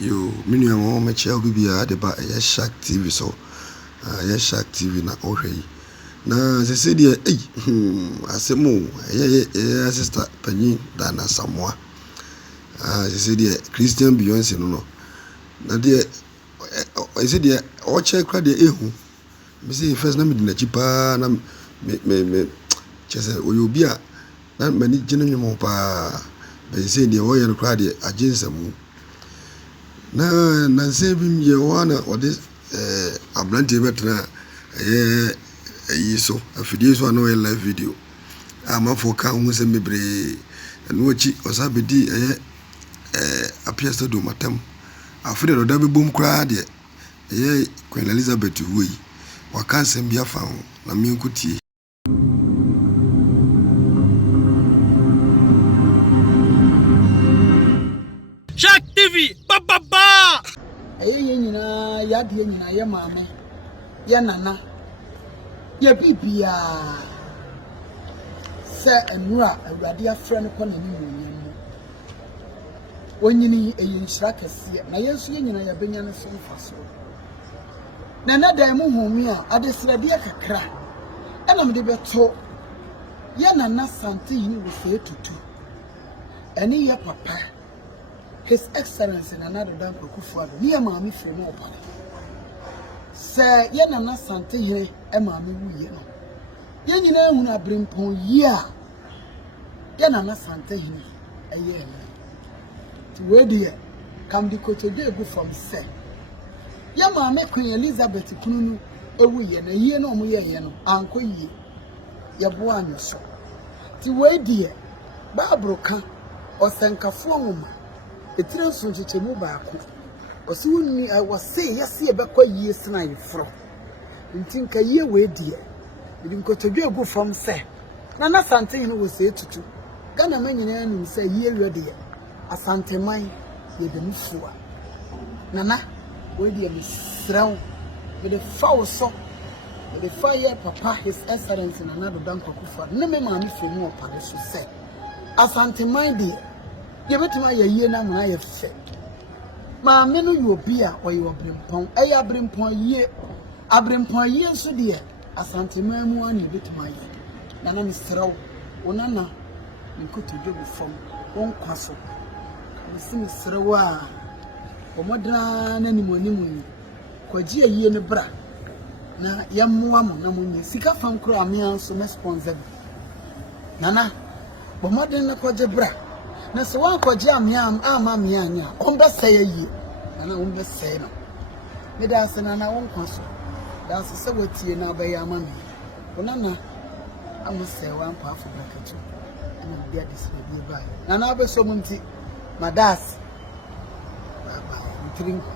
You minimum me chair be the ba Shark TV so Shark TV na ohwe na se se de Asamoah sister panyin da na Asamoah se se de Christian Beyonce no na de se de o che kra de ehu me say first na me de na chipa na me chese oyobi a na mani gine nwom pa be say de o yer kra de agensamu na say bim ye wana ode ablante betra yi so afidie so na live video amafo ka hu se mebre no ochi osabedi apia sto do matam afide do da be bom kra de Queen Elizabeth huyi wakansem bia fa ho na menkutie Shark TV baba Aye nyina ya de nyina ye maame ye nana ye bibia se enura awurade afre no kɔ nani munyam onyini eyinhira kese na yesu ye nyina ya benya ne so mfaso na da mu humi a adesrade kakra enam de beto ye nana sante yini wo fe tutu eni ye papa His Excellency Nana Dan Kufuado, near Mammy Fremo Papa. Sir, Yanana Sante here, and Mammy Wee. Yan you know, when I bring pon year. Yanana Sante here, a year. To where dear, come the cotoge go from say. Yamma Queen Elizabeth Kunu, a wee and a year no more, Uncle Ye. Yabuan so. To where dear, Barbara can or Sanka woman. Etira sonche mu baako osunni I was say yes ye bekwa yie sna yefro ntinka yie we die bi nkotodwe gu from say na sante no wo say tutu Ghana manyina anu say yie wede ye asante man ye be mfua nana we die mi sraw with the foul so with the fire papa His Excellency Nana Dan Kufuado ne me ma mi femu opade so say asante man die ye betima ye yie na mona ye fe ma me no yo bia o ye obrempon e ya brempon yie abrempon yie nso de asante mamu ani betima ye na na misrawo onana nkoto jobu fom won kwaso misimi srawo a omodra na nimonimu kwaji yie ne bra na yammoa mo na munye sika fam kro amia nso me sponsor nana bomodin na kwaje bra na so wan kwaje amia ama amia anya ombe sey yi na ombe sey no me da asena na won kwaso da so se watie na ba ya mami onana amusey wan pa afu bakatu na bia disre bia ba na na be so munti madas baba mtrinko